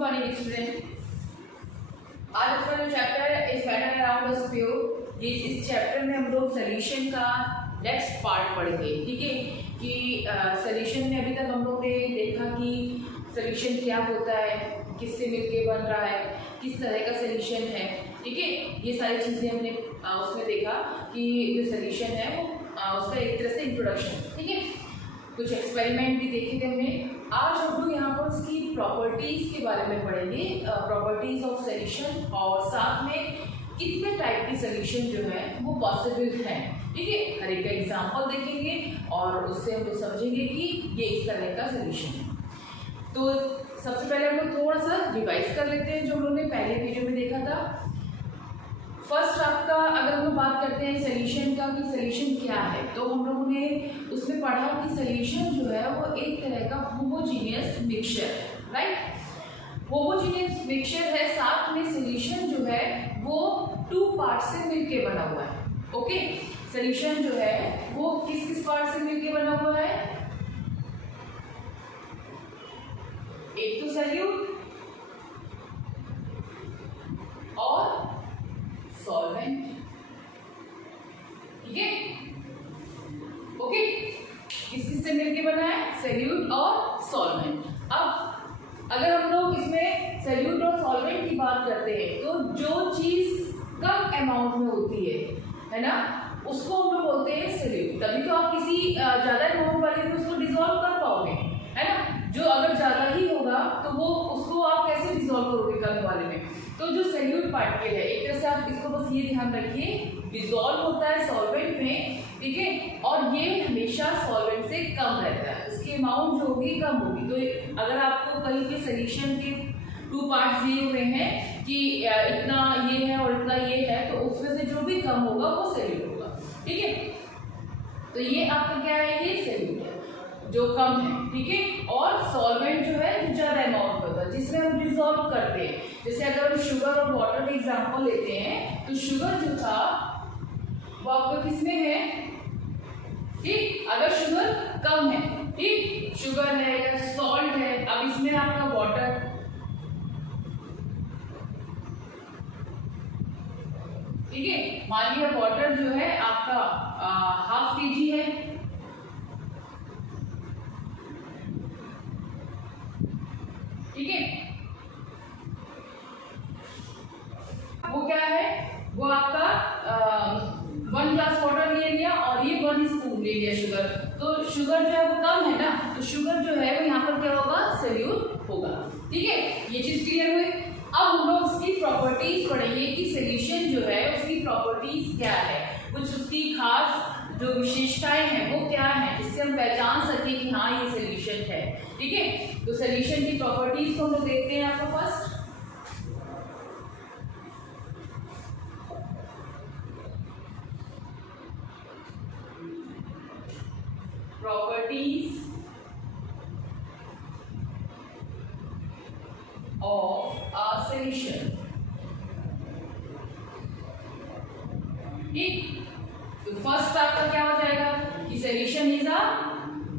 Morning student. आज का जो चैप्टर है इस पैटर्न अराउंड द स्क्वायर, ये इस चैप्टर में हम लोग सोल्यूशन का नेक्स्ट पार्ट पढ़ेंगे। ठीक है कि सोल्यूशन में अभी तक हम लोग ने देखा कि सोल्यूशन क्या होता है, किससे मिलके बन रहा है, किस तरह का सोल्यूशन है। ठीक है, ये सारी चीज़ें हमने उसमें देखा कि जो सोल्यूशन है वो उसका एक तरह से इंट्रोडक्शन। ठीक है, कुछ एक्सपेरिमेंट भी देखे थे हमने। आज हम लोग यहाँ पर उसकी प्रॉपर्टीज़ के बारे में पढ़ेंगे, प्रॉपर्टीज़ ऑफ सोल्यूशन, और साथ में कितने टाइप के सोल्यूशन जो है वो पॉसिबल हैं। ठीक है, हर एक का एग्जाम्पल देखेंगे और उससे हम लोग समझेंगे कि ये इस तरह का सोल्यूशन है। तो सबसे पहले हम लोग थोड़ा सा रिवाइज कर लेते हैं जो हम लोग ने पहले वीडियो में देखा था। फर्स्ट आपका अगर हम लोग बात करते हैं सोल्यूशन का कि सोल्यूशन क्या है, तो हम लोगों ने उसमें पढ़ा कि सोल्यूशन जो है वो एक तरह का होमोजीनियस मिक्सचर है। राइट, होमोजीनियस मिक्सचर है, साथ में सोल्यूशन जो है वो टू पार्ट से मिलके बना हुआ है। ओके, सोल्यूशन जो है वो किस किस पार्ट से मिलके बना हुआ है? एक तो सोल्यूट और सॉल्वेंट। ठीक है, ओके, किस किस से मिलके बना है? सोल्यूट और सॉल्वेंट। अब अगर हम लोग इसमें सोल्यूट और सॉल्वेंट की बात करते हैं तो जो चीज कम अमाउंट में होती है ना, उसको हम लोग बोलते हैं सोल्यूट। तभी तो आप किसी ज्यादा अमाउंट वाले में उसको डिसॉल्व कर पाओगे, है ना। जो अगर ज्यादा ही होगा तो वो उसको आप कैसे डिसॉल्व करोगे कम वाले में? तो जो सोल्यूट पार्टिकल है, एक तरह से आप इसको बस ये ध्यान रखिए, डिसॉल्व होता है सॉल्वेंट में। ठीक है, और ये हमेशा सॉल्वेंट से कम रहता है, उसकी अमाउंट जो होगी कम होगी। तो अगर आपको कहीं के सोल्यूशन के टू पार्ट्स दिए हुए हैं कि इतना ये है और इतना ये है, तो उसमें से जो भी कम होगा वो सोल्यूट होगा। ठीक है, तो ये आपका क्या है? ये सोल्यूट है जो कम है। ठीक है, और सॉल्वेंट जो है जो ज्यादा अमाउंट होता है जिसमें हम डिसॉल्व करते हैं। जैसे अगर हम शुगर और वाटर का एग्जांपल लेते हैं तो शुगर जो था वो आपका किसमें है? ठीक, अगर शुगर कम है, ठीक, शुगर है या सॉल्ट है, अब इसमें आपका वाटर, ठीक है, मान लिया वाटर जो है आपका 1/2 kg है। ठीक है, वो क्या है? वो आपका 1 ग्लास वाटर ले लिया और ये 1 स्पून ले लिया शुगर। तो शुगर जो है वो कम है ना, तो शुगर जो है वो यहाँ पर क्या होगा? सोल्यूट होगा। ठीक है, ये चीज क्लियर हुई। अब हम लोग उसकी प्रॉपर्टीज पढ़ेंगे कि सोल्यूशन जो है उसकी प्रॉपर्टीज क्या है, कुछ उसकी खास जो विशेषताएं हैं वो क्या है, जिससे हम पहचान सके कि हाँ ये सोल्यूशन है। ठीक है, तो सोल्यूशन की प्रॉपर्टीज को हम लोग देखते हैं। आपको first properties of a solution. ठीक, तो फर्स्ट आपका क्या हो जाएगा कि solution is a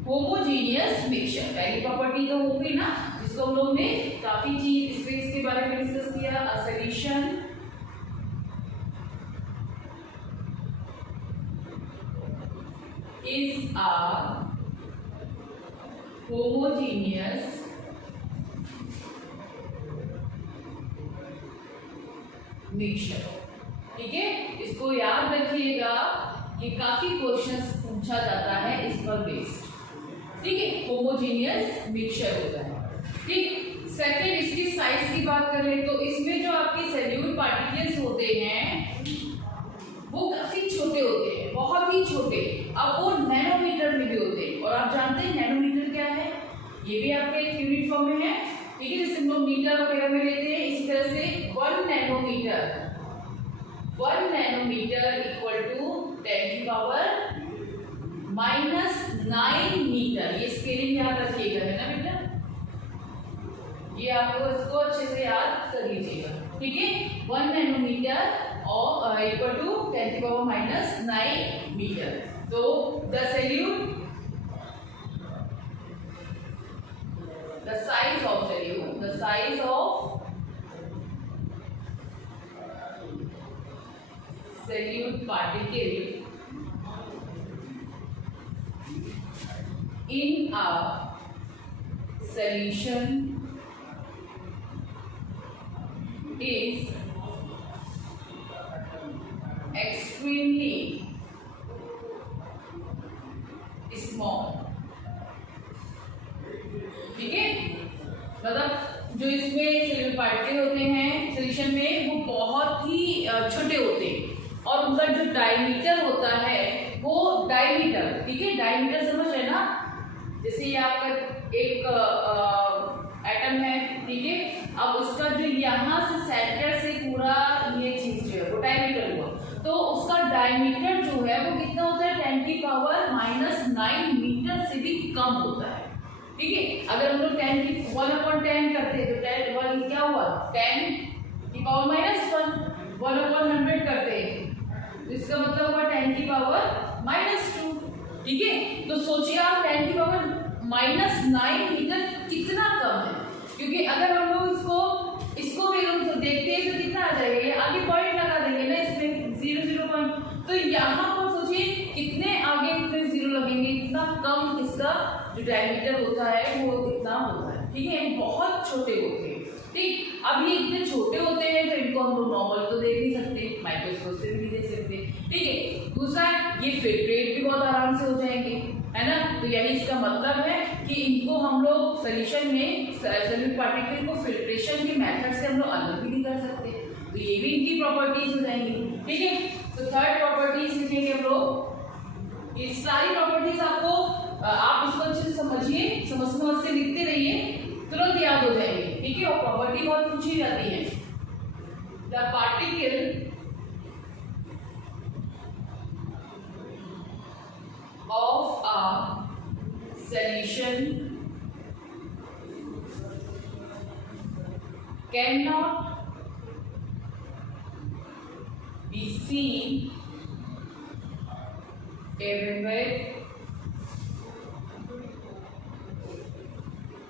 homogeneous mixture. पहली प्रॉपर्टी तो होगी ना, जिसको हम लोग ने काफी चीज इसके बारे में डिस्कस किया। A solution is a homogeneous mixture. ठीक है, इसको याद रखिएगा, ये काफी क्वेश्चंस पूछा जाता है इस पर बेस्ड। ठीक है, होमोजीनियस मिक्सचर होता है। ठीक, सेकंड इसकी साइज की बात करें तो इसमें जो आपके सोल्यूट पार्टिकल्स होते हैं वो काफी छोटे होते हैं, बहुत ही छोटे। अब वो नैनोमीटर में भी होते हैं, और आप जानते हैं नैनोमीटर क्या है? ये भी आपके एक यूनिट फॉर्म में है। ठीक है, जैसे हम लोग मीटर वगैरह में लेते हैं, इसी तरह से 1 नैनोमीटर इक्वल टू 10⁻⁻⁹ मीटर। ये स्केलिंग याद रखिएगा, है ना बेटा, ये आपको इसको अच्छे से याद कर लीजिएगा। ठीक है, 1 नैनोमीटर और इक्वल टू 10⁻⁹ मीटर। तो the solute the size of solute particle in a solution is extremely small। ठीक है, मतलब जो इसमें सोल्यूट पार्टिकल होते हैं सोल्यूशन में वो बहुत ही छोटे होते हैं और उनका जो डायमीटर होता है वो डायमीटर, ठीक है, डायमीटर समझ रहे ना, जैसे ये आपका एक एटम है, ठीक है, अब उसका जो यहाँ से सेंटर से पूरा ये चीज जो है वो डायमीटर हुआ, तो उसका डायमीटर जो है वो कितना होता है 10 की पावर -9 मीटर से भी कम होता है। ठीक है, अगर हम लोग 10 की 1/10 करते तो 10 क्या हुआ 10 की पावर -1 1/100 करते तो इसका मतलब हुआ 10 की पावर -2। ठीक है, तो सोचिए आप 10 की पावर -9 मीटर कितना कम है, क्योंकि अगर हम लोग इसको भी हम तो देखते हैं तो कितना आ जाएगा, ये आगे पॉइंट लगा देंगे ना इसमें 0 पॉइंट, तो यहाँ पर सोचिए कितने आगे इतने 0 लगेंगे, इतना कम इसका जो डायमीटर होता है वो कितना होता है। ठीक है, बहुत छोटे होते हैं। ठीक, अब ये इतने छोटे होते हैं तो इनको हम लोग नॉर्मल तो देख नहीं सकते, माइक्रोस्कोप से भी नहीं देख सकते। ठीक है, दूसरा ये फिल्ट्रेट भी बहुत आराम से हो जाएंगे, है ना, तो यही इसका मतलब है कि इनको हम लोग सोल्यूशन में सोल्यूट पार्टिकल को फिल्ट्रेशन के मेथड से हम लोग अलग भी नहीं कर सकते, तो ये भी इनकी प्रॉपर्टीज हो जाएंगी। ठीक है, तो थर्ड प्रॉपर्टीज लिखेंगे हम लोग, ये सारी प्रॉपर्टीज आपको आप इसको अच्छे से समझिए, समझ से लिखते रहिए, तुरंत याद हो जाएंगे। ठीक है, और प्रॉपर्टी बहुत पूछी जाती है। The particle of a solution cannot be seen everywhere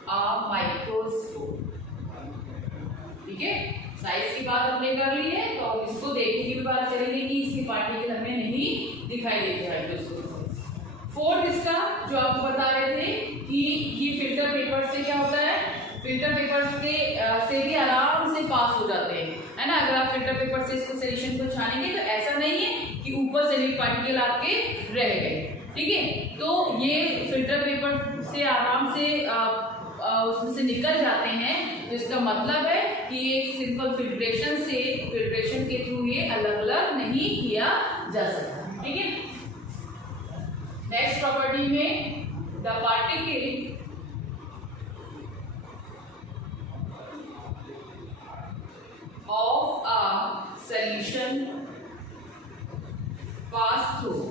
a microscope। ठीक है, साइज की बात हमने कर ली है, तो अब इसको देखने की भी बात करेंगे कि इसके पार्टिकल हमें नहीं दिखाई देते माइक्रोस्कोप। फोर्थ इसका जो आपको बता रहे थे कि ये फिल्टर पेपर से क्या होता है, फिल्टर पेपर से भी आराम से पास हो जाते हैं, है ना। अगर आप फिल्टर पेपर से इसको सोल्यूशन को छानेंगे तो ऐसा नहीं है कि ऊपर सोल्यूट पार्टिकल आपके रह गए। ठीक है, तो ये फिल्टर पेपर से आराम से उसमें से निकल जाते हैं, तो इसका मतलब है कि ये सिंपल फिल्ट्रेशन के थ्रू ये अलग अलग नहीं किया जा सकता। ठीक है, नेक्स्ट प्रॉपर्टी में the particle of a solution pass through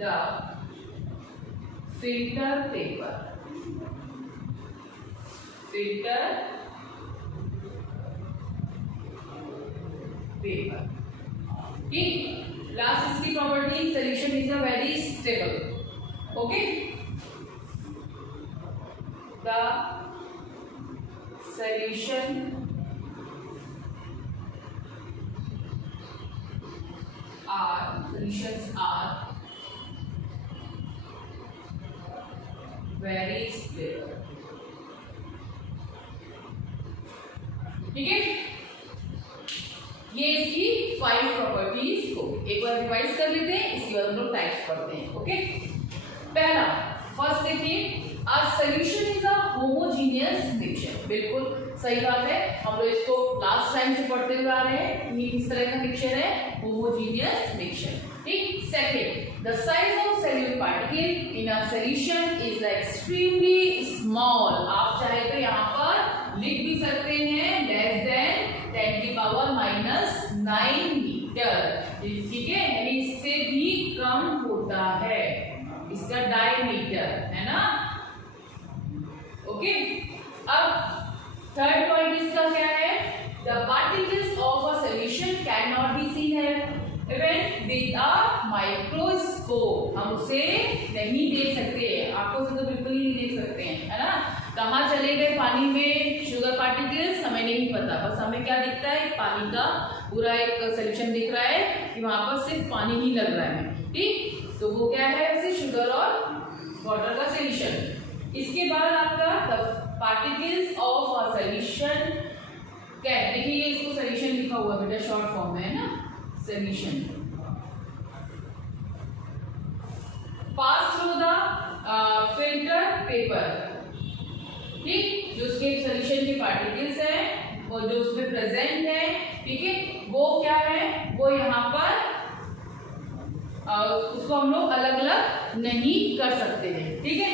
the filter paper ठीक, लास्ट इसकी property solution is a very stable. Okay, the solutions are very stable। ठीक है, ये इसकी 5 प्रॉपर्टीज को एक बार रिवाइज कर लेते हैं, इसके बाद हम लोग टाइप्स पढ़ते हैं। ओके, पहला फर्स्ट देखिए, A solution is a homogeneous mixture। बिल्कुल सही बात है, हम लोग इसको लास्ट टाइम से पढ़ते हुए आ रहे हैं। ये किस तरह का मिक्सचर है, होमोजीनियस मिक्सचर। ठीक, second, the size of solute particle in a solution is extremely small. आप चाहे तो यहाँ पर लिख भी सकते हैं लेस देन 10 की पावर -9 मीटर। ठीक है, यानी इससे भी कम होता है इसका डायमीटर, है ना। ओके, अब थर्ड पॉइंट इसका क्या है, the particles of a solution can not be seen even with a microscope. हम उसे नहीं देख सकते, आंखों से तो बिल्कुल ही नहीं देख सकते हैं, है ना। कहाँ चले गए पानी में शुगर पार्टिकल्स हमें नहीं पता, बस हमें क्या दिखता है, पानी का पूरा एक सोल्यूशन दिख रहा है कि वहां पर सिर्फ पानी ही लग रहा है। ठीक, तो वो क्या है, वैसे शुगर और वाटर का सोल्यूशन। इसके बाद आपका the particles of a solution, क्या देखिए ये इसको सोल्यूशन लिखा हुआ बेटा शॉर्ट फॉर्म में है ना, solution pass through the filter paper. ठीक, जो उसके सोल्यूशन के पार्टिकल्स हैं और जो उसमें प्रेजेंट है, ठीक है, वो क्या है, वो यहाँ पर उसको हम लोग अलग अलग नहीं कर सकते हैं। ठीक है,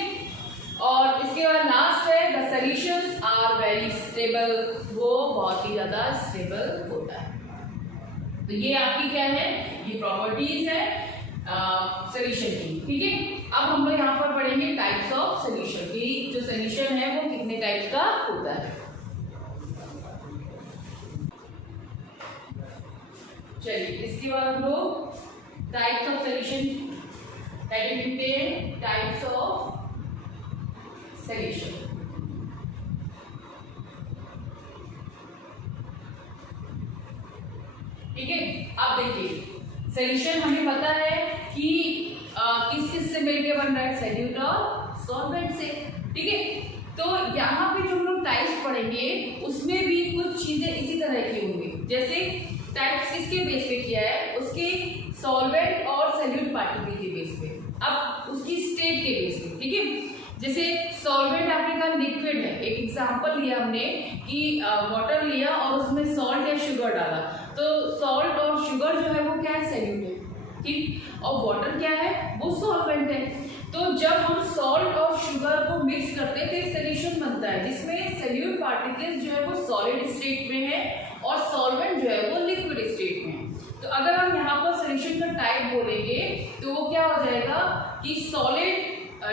और इसके बाद लास्ट है the solutions are very stable, वो बहुत ही ज्यादा स्टेबल होता है। तो ये आपकी क्या है, ये प्रॉपर्टीज है सॉल्यूशन की। ठीक है, अब हम लोग यहाँ पर पढ़ेंगे टाइप्स ऑफ सॉल्यूशन की, जो सॉल्यूशन है वो कितने टाइप का होता है। चलिए इसके बाद हम लोग टाइप्स ऑफ सॉल्यूशन लिखते हैं, टाइप्स ऑफ सॉल्यूशन। ठीक है, अब देखिए सॉल्यूशन हमें पता है कि किस किस से मिलके बन रहा है, सॉल्यूट और सॉल्वेंट से। ठीक है, तो यहाँ पे जो हम लोग टाइप्स पढ़ेंगे उसमें भी कुछ चीजें इसी तरह की होंगी। जैसे टाइप्स किसके बेस पे किया है, उसके सॉल्वेंट और सॉल्यूट पार्टिकल के बेस पे, अब उसकी स्टेट के बेस पे। ठीक है, जैसे सॉल्वेंट आपने कहा लिक्विड है, एक एग्जांपल लिया हमने कि वाटर लिया और उसमें सॉल्ट या शुगर डाला, तो सॉल्ट और शुगर जो है वो क्या है, सॉल्यूट है। ठीक, और वाटर क्या है, वो सॉल्वेंट है। तो जब हम सॉल्ट और शुगर को मिक्स करते हैं तो एक सोल्यूशन बनता है जिसमें सॉल्यूट पार्टिकल्स जो है वो सॉलिड स्टेट में है और सॉल्वेंट जो है वो लिक्विड स्टेट में है। तो अगर हम यहाँ पर सोल्यूशन का टाइप बोलेंगे तो वो क्या हो जाएगा कि सॉलिड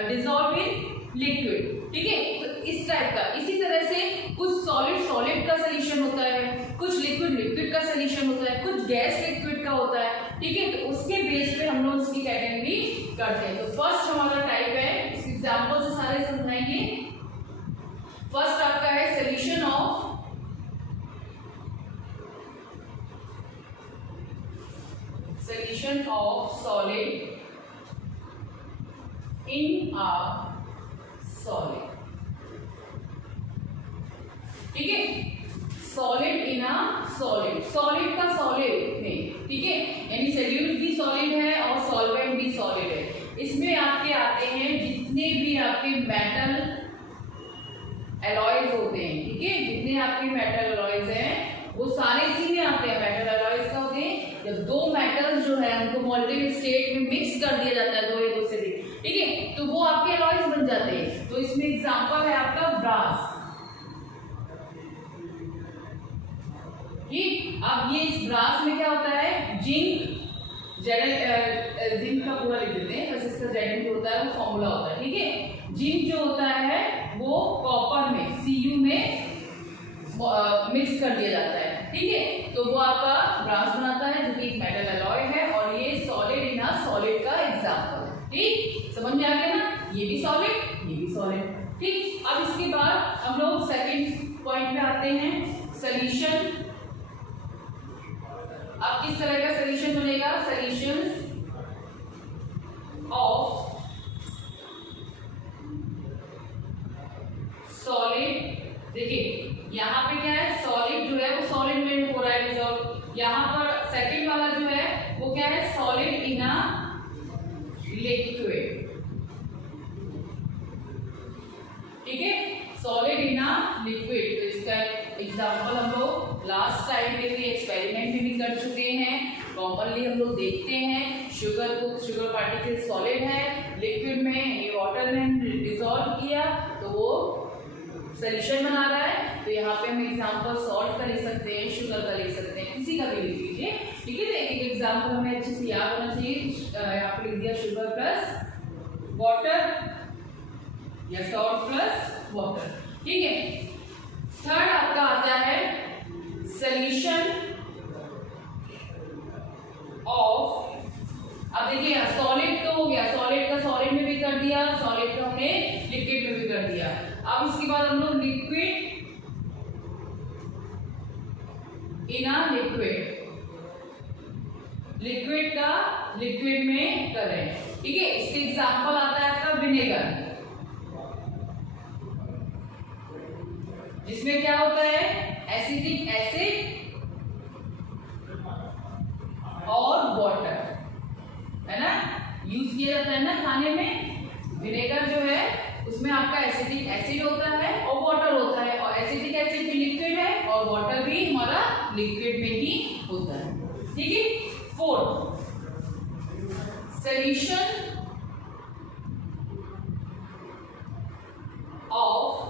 डिसॉल्व इन लिक्विड। ठीक है, तो इस टाइप का, इसी तरह से कुछ सॉलिड का सोल्यूशन होता है, कुछ लिक्विड का सोल्यूशन होता है, कुछ गैस लिक्विड का होता है। ठीक है, तो उसके बेस पे हम लोग उसकी कैटेगरी करते हैं। तो फर्स्ट हमारा टाइप है, इस एग्जांपल से सारे समझाएंगे। फर्स्ट आपका है solution of solid in a solid. ठीक है, solid in a solid, solid का सॉलिड में। ठीक है, यानी सॉल्यूट भी सॉलिड है और सॉल्वेंट भी सॉलिड है। इसमें आपके आते हैं जितने भी आपके मेटल एलॉयज होते हैं। ठीक है, जितने आपके मेटल एलॉयज हैं वो सारे इसी में आते हैं। मेटल एलॉयज का होते हैं जब दो मेटल्स जो है उनको मॉलिक्यूलर स्टेट में मिक्स कर दिया जाता है, दो एक दूसरे से। ठीक है, तो वो आपके एलॉयज बन जाते हैं। तो इसमें एग्जांपल है आपका ब्रास। ठीक, अब ये इस ब्रास में क्या होता है, जिंक जिंक का पूरा लिख देते हैं, बस इसका जेड जो होता है वो फॉर्मूला होता है। ठीक है, जिंक जो होता है वो कॉपर में Cu में मिक्स कर दिया जाता है। ठीक है, तो वो आपका ब्रास बनाता है जो कि एक मेटल एलॉय है और ये सॉलिड इन अ सॉलिड का एग्जांपल है। ठीक, समझ में आ गया ना, ये भी सॉलिड, ये भी सॉलिड। ठीक, अब इसके बाद हम लोग सेकंड पॉइंट पे आते हैं, सॉल्यूशन। अब किस तरह का सॉल्यूशन बनेगा, सॉल्यूशंस ऑफ सॉलिड। देखिए यहाँ पे क्या है, सॉलिड जो है वो सॉलिड में हो रहा है डिसॉल्व। यहाँ पर सेकंड वाला जो है वो क्या है, सॉलिड इन अ लिक्विड। ठीक है, सॉलिड इन अ लिक्विड। तो इसका एग्जांपल हम लोग लास्ट टाइम पे भी एक्सपेरिमेंट में भी कर चुके हैं। कॉमनली हम लोग देखते हैं शुगर पार्टिकल सॉलिड है, लिक्विड में ये वाटर में डिसॉल्व किया तो वो सोल्यूशन बना रहा है। तो यहाँ पे हम एग्जांपल सॉल्ट का लिख सकते हैं, शुगर का लिख सकते हैं, किसी का भी लिख लीजिए। ठीक है, तो एक एग्जांपल हमें अच्छे से याद होना चाहिए। यहाँ पे लिख दिया शुगर प्लस वाटर या सॉल्ट प्लस वाटर। ठीक है, थर्ड आपका आता है सोल्यूशन ऑफ। अब देखिए सॉलिड तो हो गया, सॉलिड का सॉलिड में भी कर दिया, सॉलिड का हमने लिक्विड में भी कर दिया। अब इसके बाद हम लोग liquid in a liquid, liquid का लिक्विड में करें, ठीक है। इसके एग्जांपल आता है आपका विनेगर, जिसमें क्या होता है एसिटिक एसिड और वाटर, है ना, यूज किया जाता है ना खाने में। विनेगर जो है उसमें आपका एसिटिक एसिड होता है और वाटर होता है, और एसिटिक एसिड भी लिक्विड है और वाटर भी हमारा लिक्विड में ही होता है, ठीक है। 4 solution of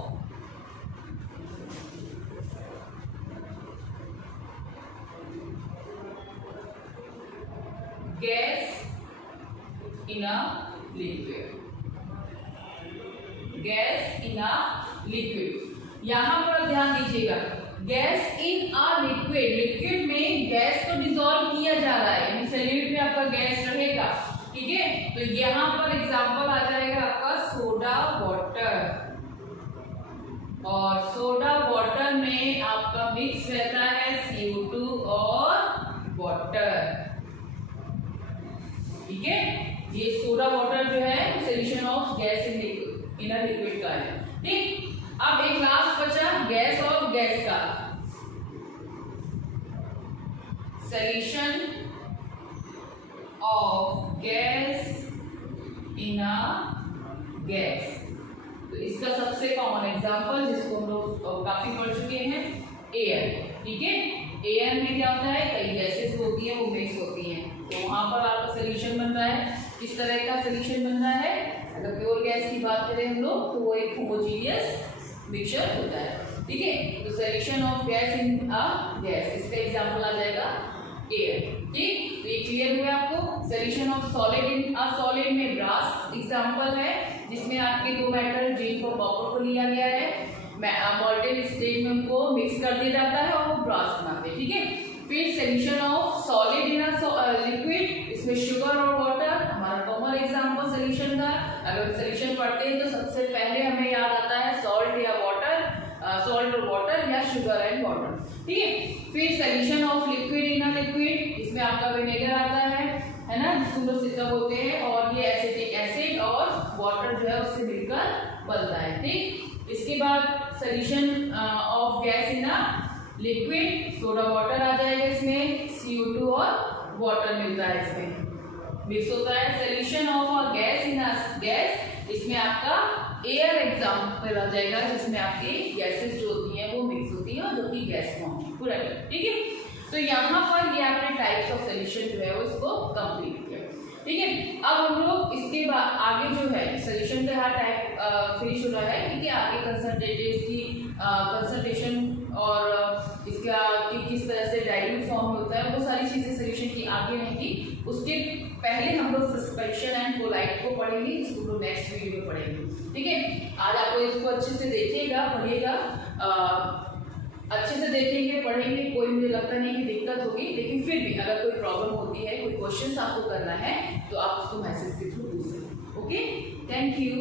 gas in a liquid, gas in a liquid. यहां पर ध्यान दीजिएगा, gas in a liquid, liquid में गैस को डिसॉल्व किया जा रहा है, यानी सॉल्यूट में आपका गैस रहेगा, ठीक है। तो यहां पर एग्जांपल आ जाएगा आपका सोडा वाटर, और सोडा वाटर में आपका मिक्स रहता है CO2 और वाटर, ठीक है। ये सोडा वाटर जो है solution of gas in a liquid का है, ठीक। अब एक लास्ट बचा गैस और गैस का, solution of gas in a gas. तो इसका सबसे कॉमन एग्जांपल जिसको हम लोग काफी पढ़ चुके हैं, एयर, ठीक है। एयर में क्या होता है, कई गैसेस होती है, वो मिक्स होती हैं, तो वहां पर आपका सॉल्यूशन बन रहा है। किस तरह का सॉल्यूशन बन रहा है, अगर प्योर गैस की बात करें हम लोग तो वो एक होमोजीनियस मिक्सचर होता है, ठीक है। तो solution of gas in a gas, इसका एग्जांपल आ जाएगा एयर, ठीक। तो ये क्लियर हुआ आपको। Solution of solid in a solid में ब्रास एग्जांपल है, जिसमें आपके 2 मेटल जिंक और कॉपर को लिया गया है, मॉल्टेन स्टेट में उनको मिक्स कर दिया जाता है और वो ब्रास बनाते हैं, ठीक है। फिर solution of solid in a liquid, इसमें शुगर और वाटर, हमारा कॉमन एग्जांपल सॉल्यूशन का। अगर सॉल्यूशन पढ़ते हैं तो सबसे पहले हमें याद आता है सॉल्ट या वाटर, सॉल्ट और वाटर या शुगर एंड वाटर, ठीक है। फिर solution of liquid in a liquid, इसमें आपका विनेगर आता है ना, जिसको लोग सिरका बोलते हैं, और ये एसिटिक एसिड और वाटर जो है उससे मिलकर बनता है, ठीक। इसके बाद solution of gas in a liquid, soda water आ जाएगा, इसमें CO2 और वाटर मिलता है, इसमें मिक्स होता है। Solution of a gas in a gas, इसमें आपका एयर एग्जांपल आ जाएगा, जिसमें आपकी गैसेस जो होती हैं वो मिक्स होती हैं और जो कि गैस फॉर्म पूरा, ठीक है। तो यहाँ पर ये आपने टाइप्स ऑफ सॉल्यूशन जो है वो इसको कंप्लीट किया, ठीक है। अब हम लोग इसके बाद आगे जो है सॉल्यूशन का हर टाइप फिनिश हो रहा है, ठीक है। आगे कंसंट्रेटेड की कंसंट्रेशन और इसका कि किस तरह से डाइल्यूट फॉर्म में होता है, वो सारी चीजें सॉल्यूशन की आगे रहेंगी। उसके पहले हम लोग सस्पेंशन एंड कोलाइड को पढ़ेंगे, इसको लोग नेक्स्ट वीडियो में पढ़ेंगे, ठीक है। आज आप लोग इसको अच्छे से देखिएगा, पढ़िएगा, अच्छे से देखेंगे, पढ़ेंगे, कोई मुझे लगता नहीं कि दिक्कत होगी, लेकिन फिर भी अगर कोई प्रॉब्लम होती है, कोई क्वेश्चन आपको करना है तो आप उसको मैसेज के थ्रू पूछ सकते हैं, ओके। Thank you.